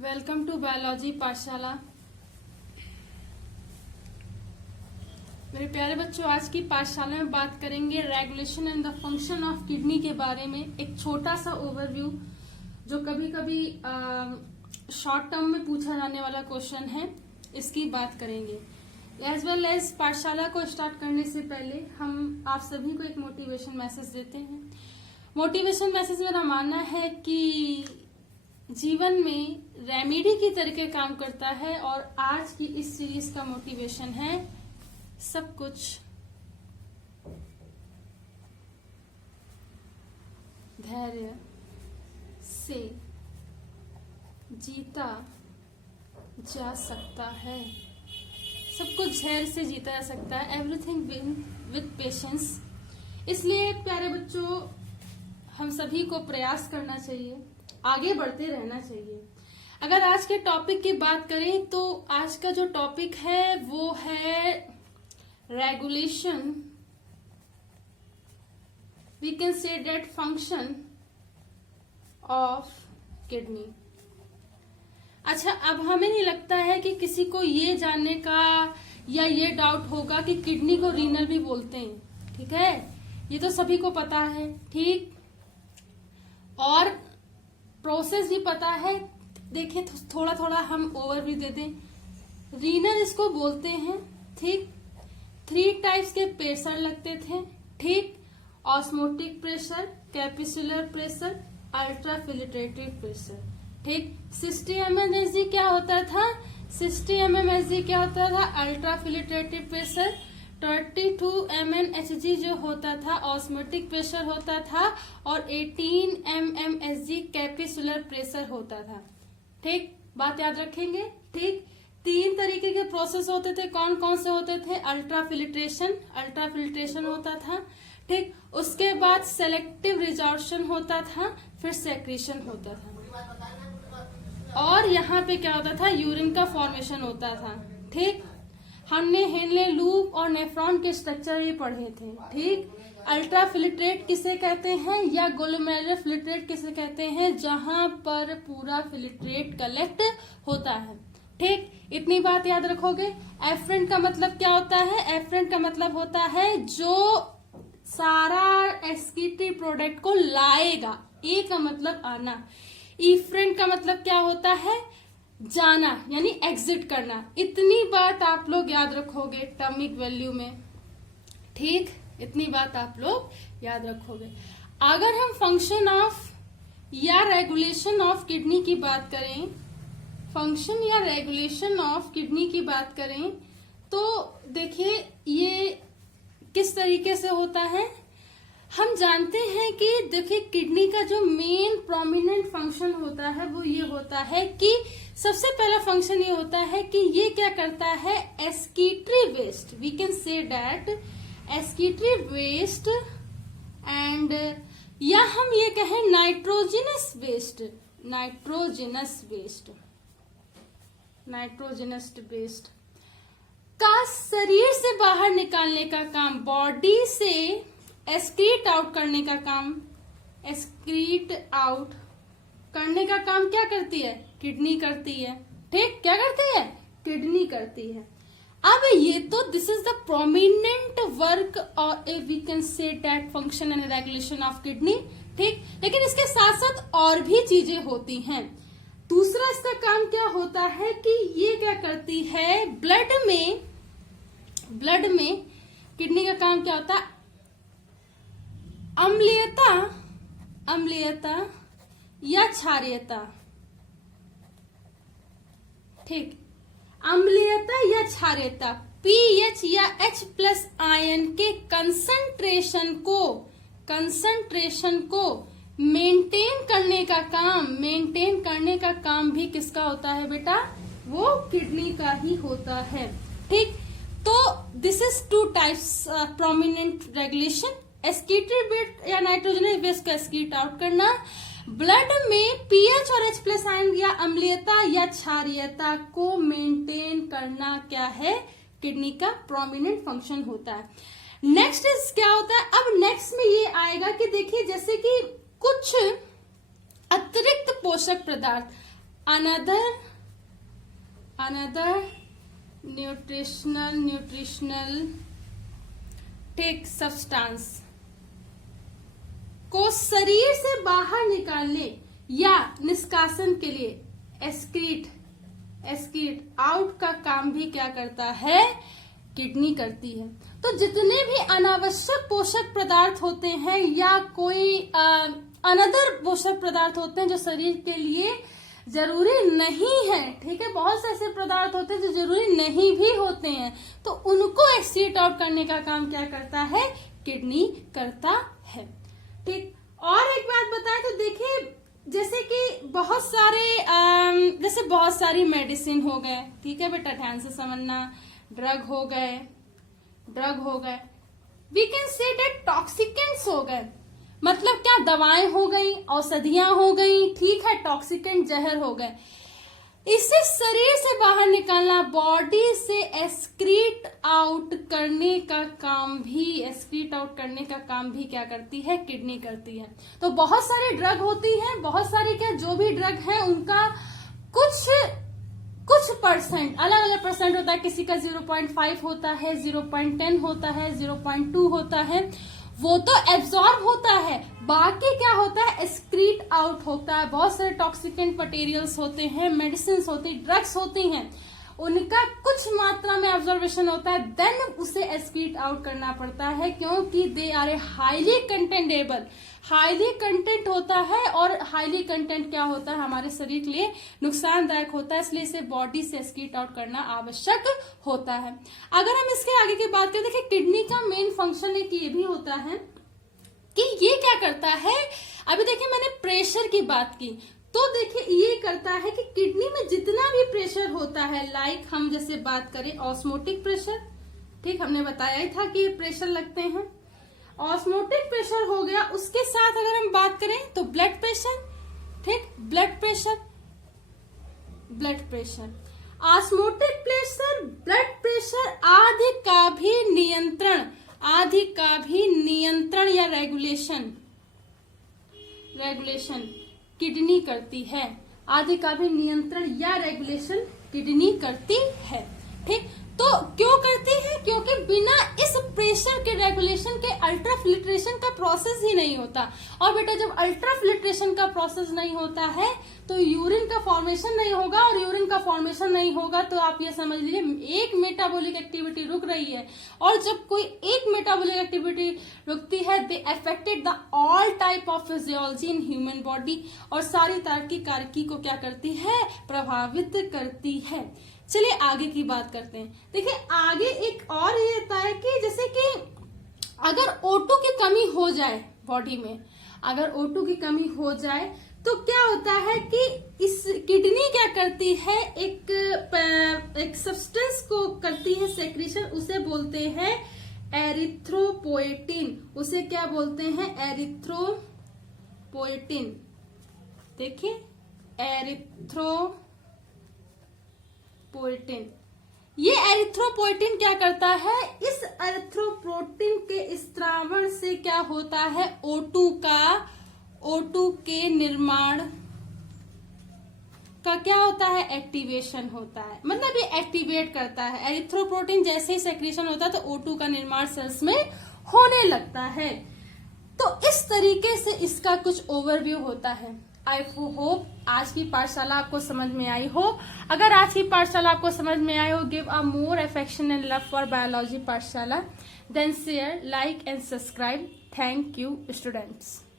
Welcome to biology पाठशाला। मेरे प्यारे बच्चों, आज की पाठशाला में बात करेंगे regulation and the function of kidney के बारे में। एक छोटा सा ओवरव्यू जो कभी कभी शॉर्ट टर्म में पूछा जाने वाला क्वेश्चन है, इसकी बात करेंगे। एज वेल एज पाठशाला को स्टार्ट करने से पहले हम आप सभी को एक मोटिवेशन मैसेज देते हैं। मोटिवेशन मैसेज मेरा मानना है कि जीवन में रेमेडी की तरीके काम करता है, और आज की इस सीरीज का मोटिवेशन है सब कुछ धैर्य से जीता जा सकता है। सब कुछ धैर्य से जीता जा सकता है। Everything with patience. इसलिए प्यारे बच्चों, हम सभी को प्रयास करना चाहिए, आगे बढ़ते रहना चाहिए। अगर आज के टॉपिक की बात करें तो आज का जो टॉपिक है वो है regulation, we can say that function of kidney. अच्छा, अब हमें नहीं लगता है कि किसी को ये जानने का या ये डाउट होगा कि किडनी को रीनल भी बोलते हैं, ठीक है? ये तो सभी को पता है, ठीक? और प्रोसेस भी पता है। देखिए, थोड़ा थोड़ा हम ओवरव्यू दे दें। रीनल इसको बोलते हैं, ठीक? 3 टाइप्स के प्रेशर लगते थे, ठीक? ऑस्मोटिक प्रेशर, कैपिसुलर प्रेशर, अल्ट्राफिल्ट्रेटिव प्रेशर, ठीक? 60 mmHg क्या होता था? 60 mmHg क्या होता था? अल्ट्राफिल्ट्रेटिव प्रेशर। 32 mmHg जो होता था ऑस्मोटिक प्रेशर होता था, और 18 mmHg कैपिसुलर प्रेशर होता था, ठीक? बात याद रखेंगे, ठीक? 3 तरीके के प्रोसेस होते थे। कौन कौन से होते थे? अल्ट्राफिल्ट्रेशन होता था, ठीक? उसके बाद सेलेक्टिव रिजॉर्प्शन होता था, फिर सेक्रीशन होता था, और यहाँ पे क्या होता था? यूरिन का फॉर्मेशन होता था, ठीक? हमने हेनले लूप और नेफ्रॉन के स्ट्रक्चर भी पढ़े थे, ठीक? अल्ट्राफिल्ट्रेट किसे कहते हैं या ग्लोमेरुलर फिल्ट्रेट किसे कहते हैं? जहां पर पूरा फिल्ट्रेट कलेक्ट होता है, ठीक? इतनी बात याद रखोगे। एफरेंट का मतलब क्या होता है? एफरेंट का मतलब होता है जो सारा एक्सक्रीटरी प्रोडक्ट को लाएगा। ए का मतलब आना। इफ्रेंट का मतलब क्या होता है? जाना, यानी एग्जिट करना। इतनी बात आप लोग याद रखोगे टर्मिक वैल्यू में, ठीक? इतनी बात आप लोग याद रखोगे। अगर हम फंक्शन ऑफ या रेगुलेशन ऑफ किडनी की बात करें, फंक्शन या रेगुलेशन ऑफ किडनी की बात करें, तो देखिए ये किस तरीके से होता है। हम जानते हैं कि देखिए किडनी का जो मेन प्रोमिनेंट फंक्शन होता है वो ये होता है कि सबसे पहला फंक्शन ये होता है कि ये क्या करता है? Excretory waste, we can say that excretory waste and, या हम ये कहें नाइट्रोजिनस वेस्ट, नाइट्रोजिनस वेस्ट का शरीर से बाहर निकालने का काम, बॉडी से एक्सक्रीट आउट करने का काम, एक्सक्रीट आउट करने का काम क्या करती है? किडनी करती है, ठीक? क्या करती है? किडनी करती है। अब ये तो this is the prominent work और we can say that function and regulation of kidney, ठीक? लेकिन इसके साथ साथ और भी चीजें होती हैं। दूसरा इसका काम क्या होता है कि ये क्या करती है? ब्लड में किडनी का काम क्या होता है? अम्लीयता या क्षारीयता, ठीक? अम्लीयता या क्षारीयता, पीएच या H+ आयन के कंसंट्रेशन को मेंटेन करने का काम भी किसका होता है बेटा? वो किडनी का ही होता है, ठीक? तो this is 2 types prominent regulation. Excretory waste या नाइट्रोजनस वेस्ट को एक्सक्रीट आउट करना, ब्लड में पीएच और H+ आयन या अम्लीयता या क्षारीयता को मेंटेन करना क्या है? किडनी का प्रोमिनेंट फंक्शन होता है। नेक्स्ट इज क्या होता है? अब नेक्स्ट में ये आएगा कि देखिए जैसे कि कुछ अतिरिक्त पोषक पदार्थ another nutritional take substance को शरीर से बाहर निकालने या निष्कासन के लिए एक्सक्रीट आउट का काम भी क्या करता है, किडनी करती है। तो जितने भी अनावश्यक पोषक पदार्थ होते हैं या कोई अनदर पोषक पदार्थ होते हैं जो शरीर के लिए जरूरी नहीं है, ठीक है, बहुत से ऐसे पदार्थ होते हैं जो जरूरी नहीं भी होते हैं, तो उनको एक्सक्रीट आउट करने का काम क्या करता है, किडनी करता है। ठीक, और एक बात बताएं तो देखिए, जैसे कि बहुत सारी मेडिसिन हो गए, ठीक है बेटा, ध्यान से समझना, ड्रग हो गए, we can say that toxicants हो गए, मतलब क्या, दवाएं हो गई, औषधियां हो गई, ठीक है, टॉक्सिकेंट जहर हो गए, इसे शरीर से बाहर निकालना, बॉडी से एक्सक्रीट आउट करने का काम भी क्या करती है, किडनी करती है। तो बहुत सारी ड्रग होती हैं, बहुत सारी क्या, जो भी ड्रग है उनका कुछ परसेंट, अलग अलग परसेंट होता है, किसी का 0.5 होता है, 0.10 होता है, 0.2 होता है, वो तो एब्जॉर्ब होता है, बाकी क्या होता है, एक्सक्रीट आउट होता है। बहुत सारे टॉक्सिकेंट मटेरियल्स होते हैं, मेडिसिन होती है, ड्रग्स होती हैं, उनका कुछ मात्रा में ऑब्जर्वेशन होता है, देन उसे एक्सक्रीट आउट करना पड़ता है, क्योंकि they are a highly contentable, highly content होता है, और हाईली कंटेंट क्या होता है, हमारे शरीर के लिए नुकसानदायक होता है, इसलिए इसे बॉडी से एक्सक्रीट आउट करना आवश्यक होता है। अगर हम इसके आगे की बात करें, देखिए किडनी का मेन फंक्शन एक ये भी होता है कि ये क्या करता है, अभी देखिए मैंने प्रेशर की बात की, तो देखिए ये करता है कि किडनी में जितना भी प्रेशर होता है, लाइक हम जैसे बात करें ऑस्मोटिक प्रेशर, ठीक, हमने बताया ही था कि प्रेशर लगते हैं, ऑस्मोटिक प्रेशर हो गया, उसके साथ अगर हम बात करें तो ब्लड प्रेशर, ठीक, blood pressure, osmotic pressure, blood pressure आदि का भी नियंत्रण या रेगुलेशन किडनी करती है, आदि का भी नियंत्रण या रेगुलेशन किडनी करती है। ठीक, तो क्यों करती है, क्योंकि बिना इस प्रेशर के रेगुलेशन के अल्ट्राफिल्ट्रेशन का प्रोसेस ही नहीं होता, और बेटा जब अल्ट्राफिल्ट्रेशन का प्रोसेस नहीं होता है तो यूरिन का फॉर्मेशन नहीं होगा, और यूरिन का फॉर्मेशन नहीं होगा तो आप ये समझ लीजिए एक मेटाबॉलिक एक्टिविटी रुक रही है, और जब कोई एक मेटाबॉलिक एक्टिविटी रुकती है, they affected the all type of physiology in human body, और सारी तार्किक कारकी को क्या करती है, प्रभावित करती है। चलिए आगे की बात करते हैं। देखिए आगे एक और ये होता है कि जैसे कि अगर O2 की कमी हो जाए बॉडी में, अगर O2 की कमी हो जाए तो क्या होता है कि इस किडनी क्या करती है, एक सब्सटेंस को करती है सेक्रेशन, उसे बोलते हैं एरिथ्रोपोएटिन, उसे क्या बोलते हैं, एरिथ्रोपोएटिन। देखिए एरिथ्रोपोएटिन, ये एरिथ्रोपोएटिन क्या करता है, इस एरिथ्रोपोएटिन के स्त्रावण से क्या होता है, O2 के निर्माण का क्या होता है, एक्टिवेशन होता है, मतलब ये एक्टिवेट करता है। एरिथ्रोपोएटिन जैसे ही सेक्रेशन होता है तो O2 का निर्माण सेल्स में होने लगता है। तो इस तरीके से इसका कुछ ओवरव्यू होता है। आई होप आज की पाठशाला आपको समझ में आई हो। अगर आज की पाठशाला आपको समझ में आई हो, give a more affection and love for biology Pathshala, then share, like and subscribe. Thank you students.